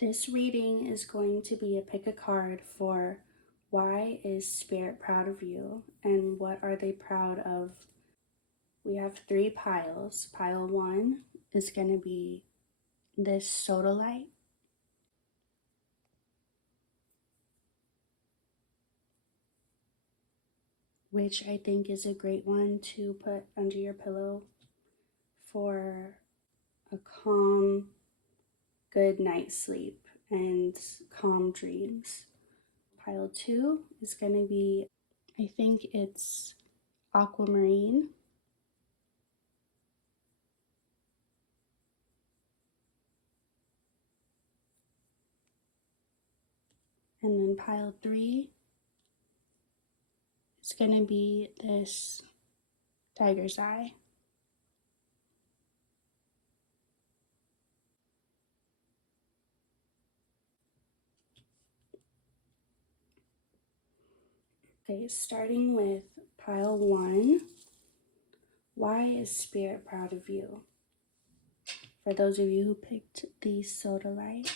This reading is going to be a pick a card for why is Spirit proud of you and what are they proud of. We have 3 piles. Pile 1 is going to be this sodalite. Which I think is a great one to put under your pillow for a calm, good night's sleep and calm dreams. Pile 2 is going to be, I think it's aquamarine. And then pile 3 is going to be this tiger's eye. Okay, starting with pile 1, why is Spirit proud of you? For those of you who picked the sodalite.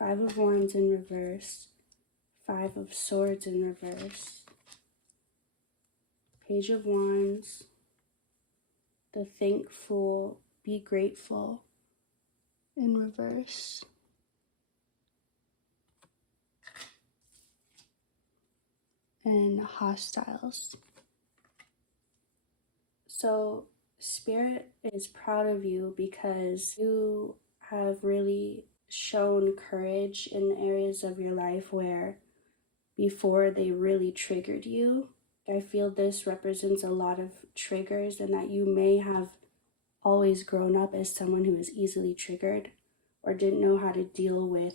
5 of Wands in reverse, 5 of Swords in reverse, Page of Wands, the Thankful, Be Grateful in reverse, and Hostiles. So Spirit is proud of you because you have really shown courage in the areas of your life where before they really triggered you. I feel this represents a lot of triggers and that you may have always grown up as someone who is easily triggered or didn't know how to deal with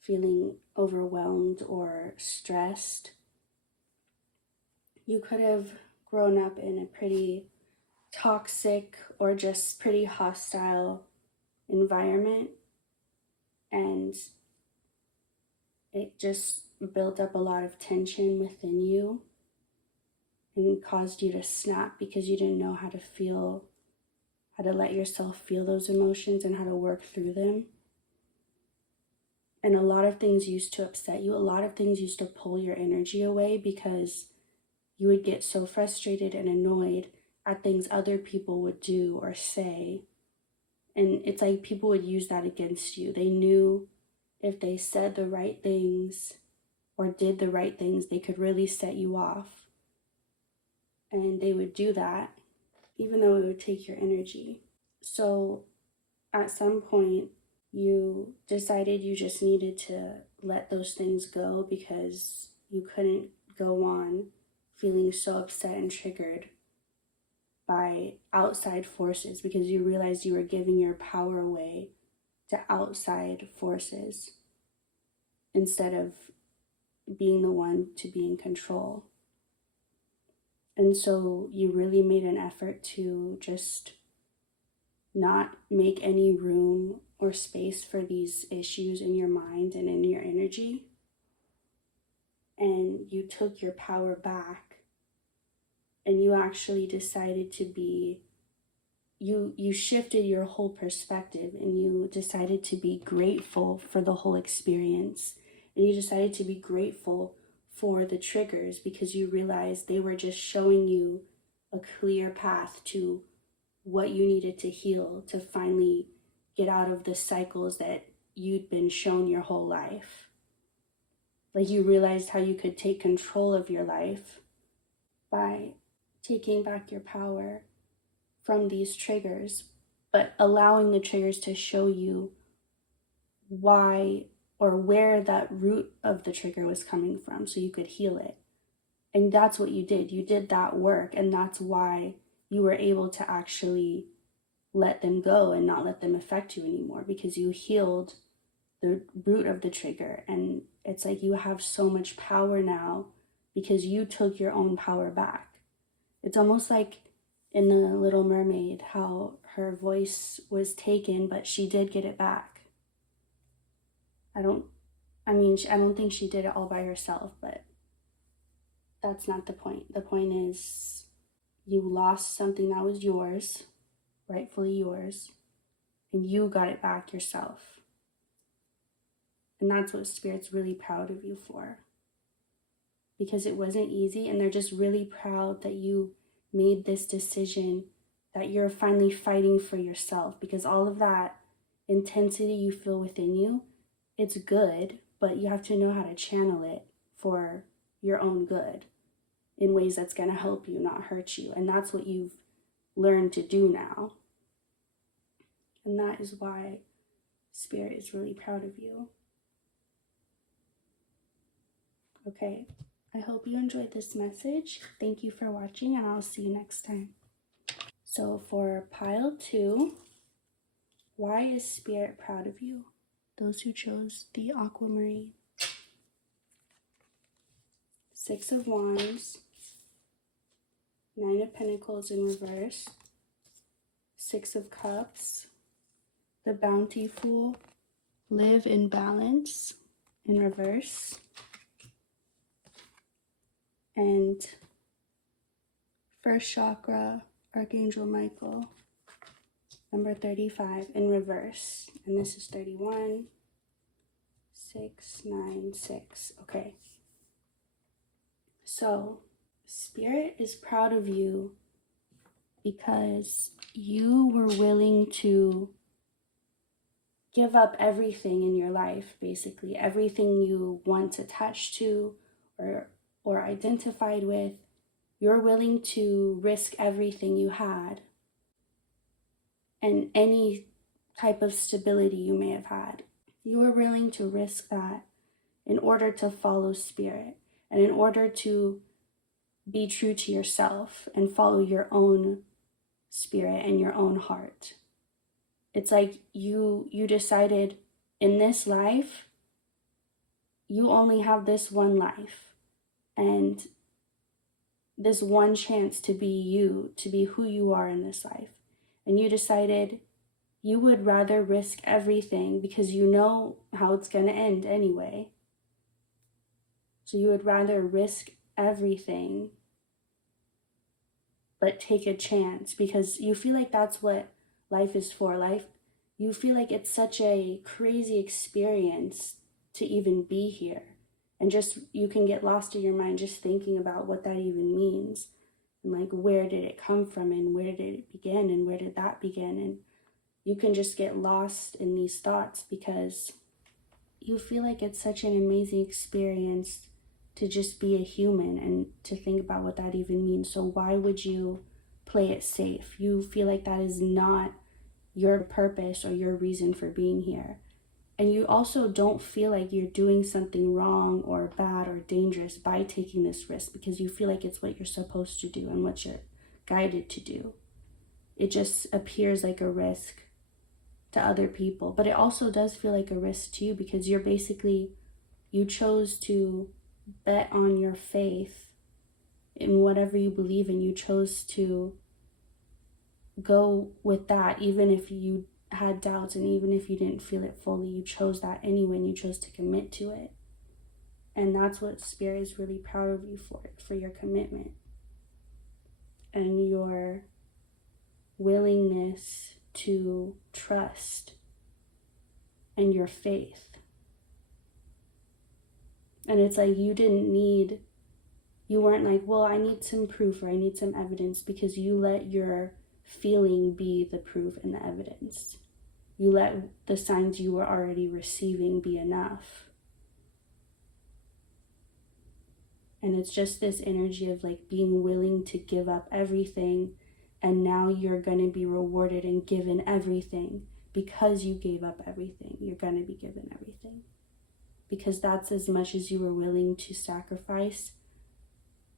feeling overwhelmed or stressed. You could have grown up in a pretty toxic or just pretty hostile environment, and it just built up a lot of tension within you and caused you to snap because you didn't know how to feel, how to let yourself feel those emotions and how to work through them. And a lot of things used to upset you. A lot of things used to pull your energy away because you would get so frustrated and annoyed at things other people would do or say. And it's like people would use that against you. They knew if they said the right things or did the right things, they could really set you off. And they would do that, even though it would take your energy. So at some point, you decided you just needed to let those things go because you couldn't go on feeling so upset and triggered by outside forces because you realized you were giving your power away to outside forces instead of being the one to be in control. And so you really made an effort to just not make any room or space for these issues in your mind and in your energy. And you took your power back and you actually decided to be, you shifted your whole perspective and you decided to be grateful for the whole experience. And you decided to be grateful for the triggers because you realized they were just showing you a clear path to what you needed to heal to finally get out of the cycles that you'd been shown your whole life. Like you realized how you could take control of your life by taking back your power from these triggers, but allowing the triggers to show you why or where that root of the trigger was coming from so you could heal it. And that's what you did. You did that work, and that's why you were able to actually let them go and not let them affect you anymore, because you healed the root of the trigger. And it's like you have so much power now because you took your own power back. It's almost like in The Little Mermaid, how her voice was taken, but she did get it back. I don't think she did it all by herself, but that's not the point. The point is you lost something that was yours, rightfully yours, and you got it back yourself. And that's what Spirit's really proud of you for. Because it wasn't easy, and they're just really proud that you made this decision, that you're finally fighting for yourself, because all of that intensity you feel within you, it's good, but you have to know how to channel it for your own good in ways that's going to help you, not hurt you. And that's what you've learned to do now. And that is why Spirit is really proud of you. Okay, I hope you enjoyed this message. Thank you for watching, and I'll see you next time. So for pile 2, why is Spirit proud of you? Those who chose the aquamarine. 6 of Wands, 9 of Pentacles in reverse, 6 of Cups, the Bountiful, live in balance in reverse, and first chakra, Archangel Michael, number 35 in reverse. And this is 31, 6, 9, 6. Okay. So, Spirit is proud of you because you were willing to give up everything in your life, basically. Everything you once attached to or identified with. You're willing to risk everything you had and any type of stability you may have had. You were willing to risk that in order to follow Spirit and in order to be true to yourself and follow your own spirit and your own heart. It's like you decided in this life, you only have this one life and this one chance to be you, to be who you are in this life. And you decided you would rather risk everything because you know how it's going to end anyway. So you would rather risk everything but take a chance because you feel like that's what life is for. Life, you feel like it's such a crazy experience to even be here. And just, you can get lost in your mind just thinking about what that even means. And like, where did it come from? And where did it begin? And where did that begin? And you can just get lost in these thoughts because you feel like it's such an amazing experience to just be a human and to think about what that even means. So why would you play it safe? You feel like that is not your purpose or your reason for being here. And you also don't feel like you're doing something wrong or bad or dangerous by taking this risk because you feel like it's what you're supposed to do and what you're guided to do. It just appears like a risk to other people, but it also does feel like a risk to you because you're basically, you chose to bet on your faith in whatever you believe in. You chose to go with that even if you had doubts and even if you didn't feel it fully. You chose that anyway and you chose to commit to it. And that's what Spirit is really proud of you for your commitment and your willingness to trust and your faith. And it's like you weren't like, well, I need some proof or I need some evidence, because you let your feeling be the proof and the evidence. You let the signs you were already receiving be enough. And it's just this energy of like being willing to give up everything, and now you're going to be rewarded and given everything because you gave up everything. You're going to be given everything. Because that's as much as you were willing to sacrifice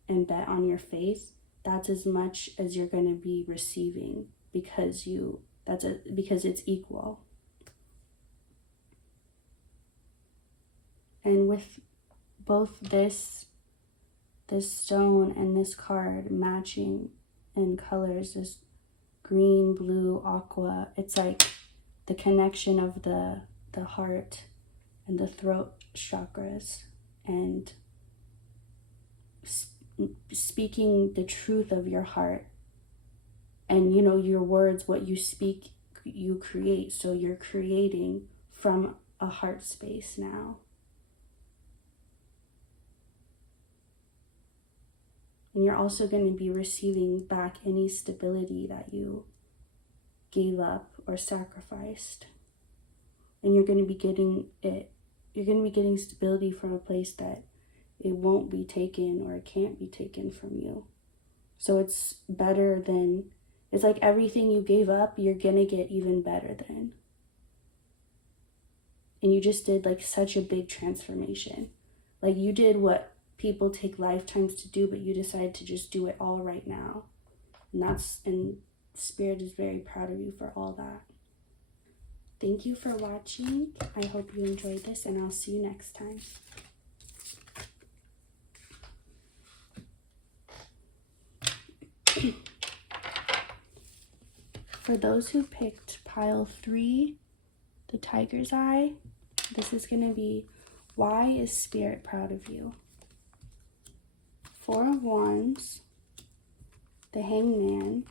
and bet on your faith, that's as much as you're going to be receiving because it's equal. And with both this stone and this card matching in colors, this green, blue, aqua, it's like the connection of the heart and the throat chakras, and speaking the truth of your heart, and your words, what you speak you create. So you're creating from a heart space now. And you're also going to be receiving back any stability that you gave up or sacrificed. And you're going to be getting it. You're going to be getting stability from a place that it won't be taken or it can't be taken from you. So it's better than, it's like everything you gave up, you're going to get even better than. And you just did like such a big transformation. Like you did what people take lifetimes to do, but you decided to just do it all right now. And Spirit is very proud of you for all that. Thank you for watching. I hope you enjoyed this, and I'll see you next time. For those who picked pile 3, the tiger's eye, this is going to be, why is Spirit proud of you? 4 of Wands, the Hangman,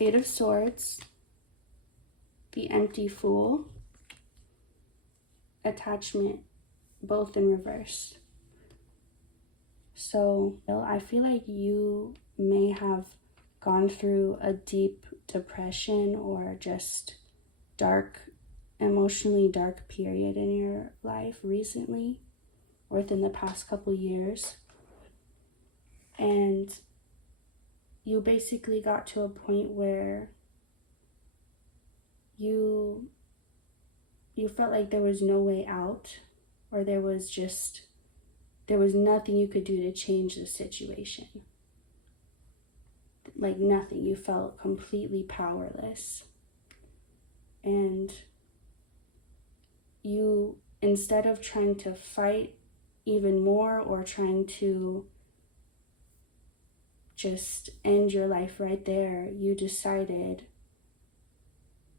8 of Swords, the Empty Fool, Attachment, both in reverse. So I feel like you may have gone through a deep depression or just emotionally dark period in your life recently or within the past couple years. And you basically got to a point where you felt like there was no way out, or there was nothing you could do to change the situation. Like nothing. You felt completely powerless. And you, instead of trying to fight even more or trying to just end your life right there, you decided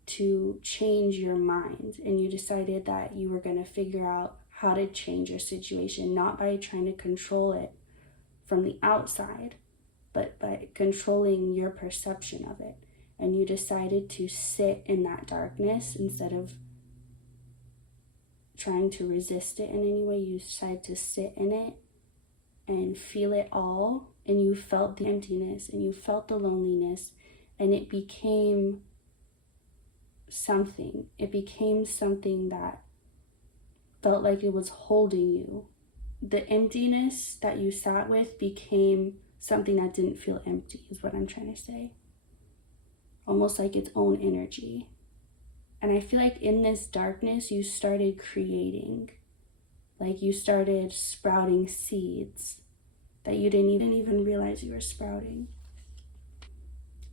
to change your mind, and you decided that you were going to figure out how to change your situation, not by trying to control it from the outside, but by controlling your perception of it. And you decided to sit in that darkness instead of trying to resist it in any way. You decided to sit in it and feel it all, and you felt the emptiness and you felt the loneliness, and it became something. It became something that felt like it was holding you. The emptiness that you sat with became something that didn't feel empty, is what I'm trying to say. Almost like its own energy. And I feel like in this darkness, you started creating. Like you started sprouting seeds that you didn't even realize you were sprouting.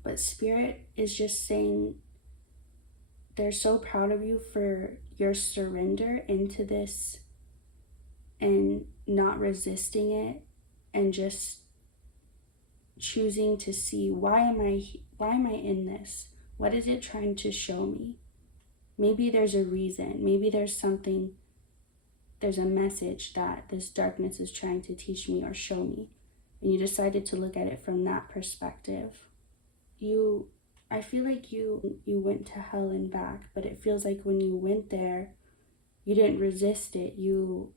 But Spirit is just saying they're so proud of you for your surrender into this and not resisting it and just choosing to see, why am I in this? What is it trying to show me? Maybe there's a reason. Maybe there's a message that this darkness is trying to teach me or show me. And you decided to look at it from that perspective. I feel like you went to hell and back, but it feels like when you went there, you didn't resist it. You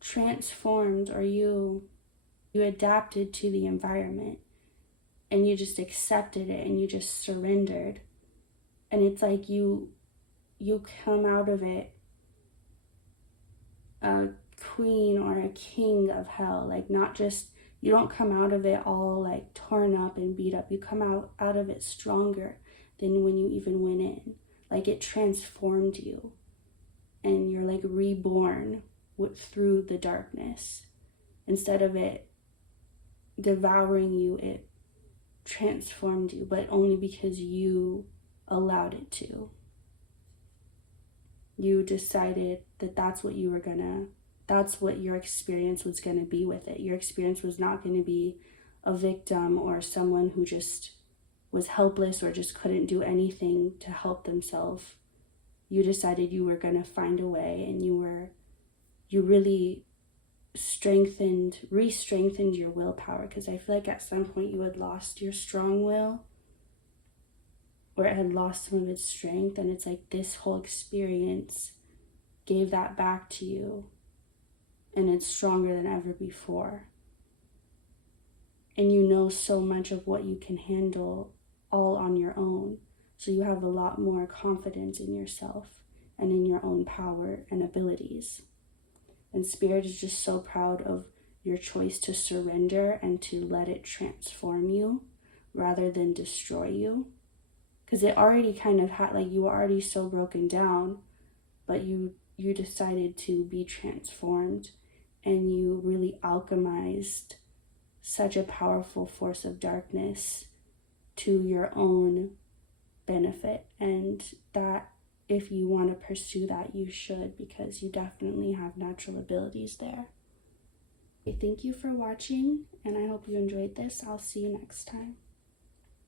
transformed, or you adapted to the environment, and you just accepted it, and you just surrendered. And it's like you come out of it a queen or a king of hell. Like, not just, you don't come out of it all like torn up and beat up. You come out of it stronger than when you even went in. Like, it transformed you, and you're like reborn through the darkness. Instead of it devouring you, it transformed you, but only because you allowed it to. You decided that that's what your experience was going to be with it. Your experience was not going to be a victim or someone who just was helpless or just couldn't do anything to help themselves. You decided you were going to find a way, and you really re-strengthened your willpower, because I feel like at some point you had lost your strong will, or it had lost some of its strength, and it's like this whole experience gave that back to you, and it's stronger than ever before. And you know so much of what you can handle all on your own, so you have a lot more confidence in yourself and in your own power and abilities. And Spirit is just so proud of your choice to surrender and to let it transform you rather than destroy you. Because it already kind of had, like, you were already so broken down, but you decided to be transformed, and you really alchemized such a powerful force of darkness to your own benefit. And that, if you want to pursue that, you should, because you definitely have natural abilities there. Okay, thank you for watching, and I hope you enjoyed this. I'll see you next time.